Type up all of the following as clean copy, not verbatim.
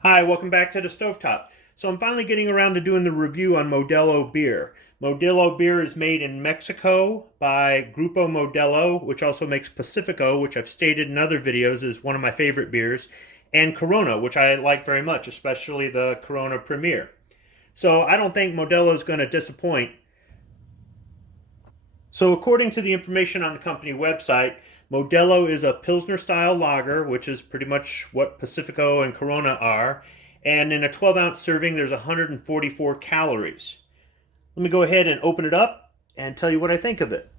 Hi, welcome back to the Stovetop. So I'm finally getting around to doing the review on Modelo beer. Modelo beer is made in Mexico by Grupo Modelo, which also makes Pacifico, which I've stated in other videos is one of my favorite beers, and Corona, which I like very much, especially the Corona Premier. So I don't think Modelo is going to disappoint. So according to the information on the company website, Modelo is a Pilsner style lager, which is pretty much what Pacifico and Corona are. And in a 12-ounce serving, there's 144 calories. Let me go ahead and open it up and tell you what I think of it.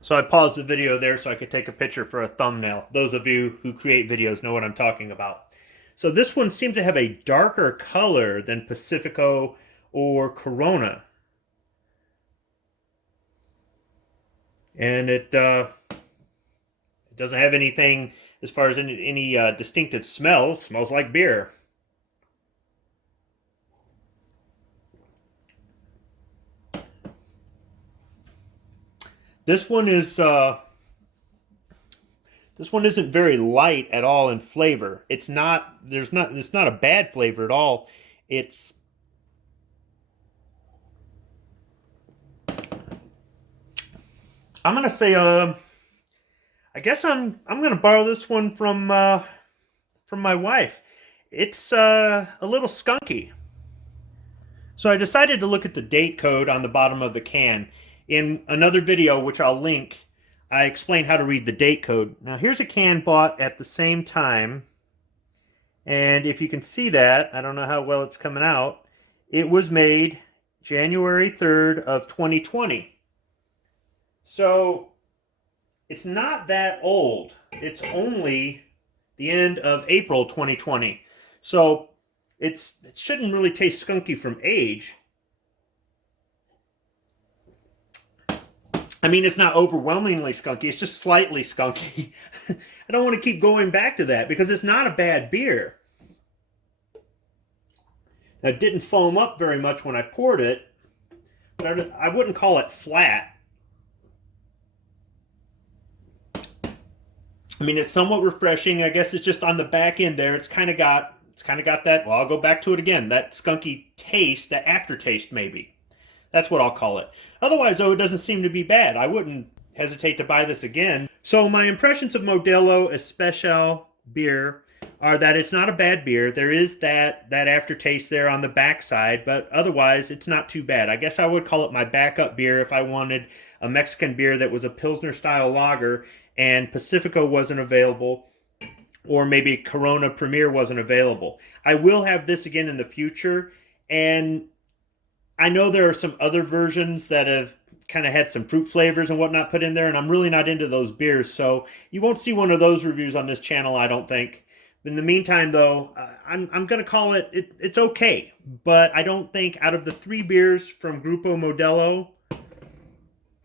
So I paused the video there so I could take a picture for a thumbnail. Those of you who create videos know what I'm talking about. So this one seems to have a darker color than Pacifico or Corona. And it doesn't have anything as far as any distinctive smell. It smells like beer. This one is this one isn't very light at all in flavor. It's not a bad flavor at all. It's I'm gonna say I guess I'm gonna borrow this one from my wife. It's a little skunky. So I decided to look at the date code on the bottom of the can. In another video, which I'll link, I explain how to read the date code. Now here's a can bought at the same time. And if you can see that, I don't know how well it's coming out, it was made January 3rd of 2020. So it's not that old. It's only the end of April 2020. So it shouldn't really taste skunky from age. I mean, it's not overwhelmingly skunky. It's just slightly skunky. I don't want to keep going back to that because it's not a bad beer. Now, it didn't foam up very much when I poured it, but I wouldn't call it flat. I mean, it's somewhat refreshing. I guess it's just on the back end there. It's kind of got that. Well, I'll go back to it again. That skunky taste, that aftertaste, maybe. That's what I'll call it. Otherwise, though, it doesn't seem to be bad. I wouldn't hesitate to buy this again. So my impressions of Modelo Especial beer are that it's not a bad beer. There is that aftertaste there on the backside, but otherwise, it's not too bad. I guess I would call it my backup beer if I wanted a Mexican beer that was a Pilsner style lager and Pacifico wasn't available, or maybe Corona Premier wasn't available. I will have this again in the future, and I know there are some other versions that have kind of had some fruit flavors and whatnot put in there, and I'm really not into those beers, so you won't see one of those reviews on this channel, I don't think. In the meantime, though, I'm going to call it's okay, but I don't think out of the three beers from Grupo Modelo,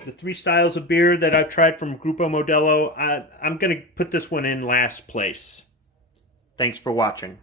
the three styles of beer that I've tried from Grupo Modelo, I'm going to put this one in last place. Thanks for watching.